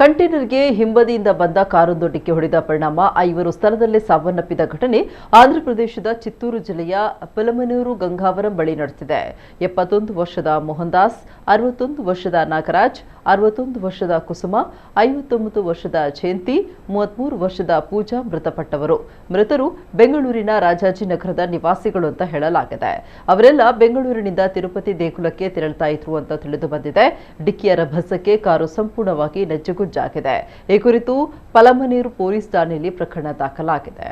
ಕಂಟೈನರ್ಗೆ ಹಿಂಬದಿಯಿಂದ ಬಂದ ಕಾರೊಂದು ಡಿಕ್ಕಿ ಹೊಡೆದ ಪರಿಣಾಮ 5 ಸ್ಥಳದಲ್ಲೇ ಸಾವನ್ನಪ್ಪಿದ ಘಟನೆ ಆಂಧ್ರಪ್ರದೇಶದ ಚಿತ್ತೂರು ಜಿಲ್ಲೆಯ ಪಲಮನೇರು ಗಂಗಾವರಂ ಬಳಿ ನಡೆದಿದೆ. 71 ವರ್ಷದ ಮೋಹನ್ ದಾಸ್, 61 ವರ್ಷದ ನಾಗರಾಜ್, 61 ವರ್ಷದ ಕುಸುಮ, 59 ವರ್ಷದ ಜಯಂತಿ, 33 ವರ್ಷದ ಪೂಜಾ ಮೃತಪಟ್ಟವರು. ಮೃತರು ಬೆಂಗಳೂರಿನ ರಾಜಾಜಿನಗರದ ನಿವಾಸಿಗಳು ಅಂತ ಹೇಳಲಾಗಿದೆ. ಅವರೆಲ್ಲ ಬೆಂಗಳೂರಿನಿಂದ ತಿರುಪತಿ ದೇಗುಲಕ್ಕೆ ತೆರಳುತ್ತಾ ಇದ್ರು ಅಂತ ತಿಳಿದು ಬಂದಿದೆ. ಡಿಕ್ಕಿಯ ರಭಸಕ್ಕೆ ಕಾರು ಸಂಪೂರ್ಣವಾಗಿ ನಜ್ಜುಗುಜ್ಜಾಗಿದೆ. ಈ ಕುರಿತು ಪಲಮನೇರು ಪೊಲೀಸ್ ಠಾಣೆಯಲ್ಲಿ ಪ್ರಕರಣ ದಾಖಲಾಗಿದೆ.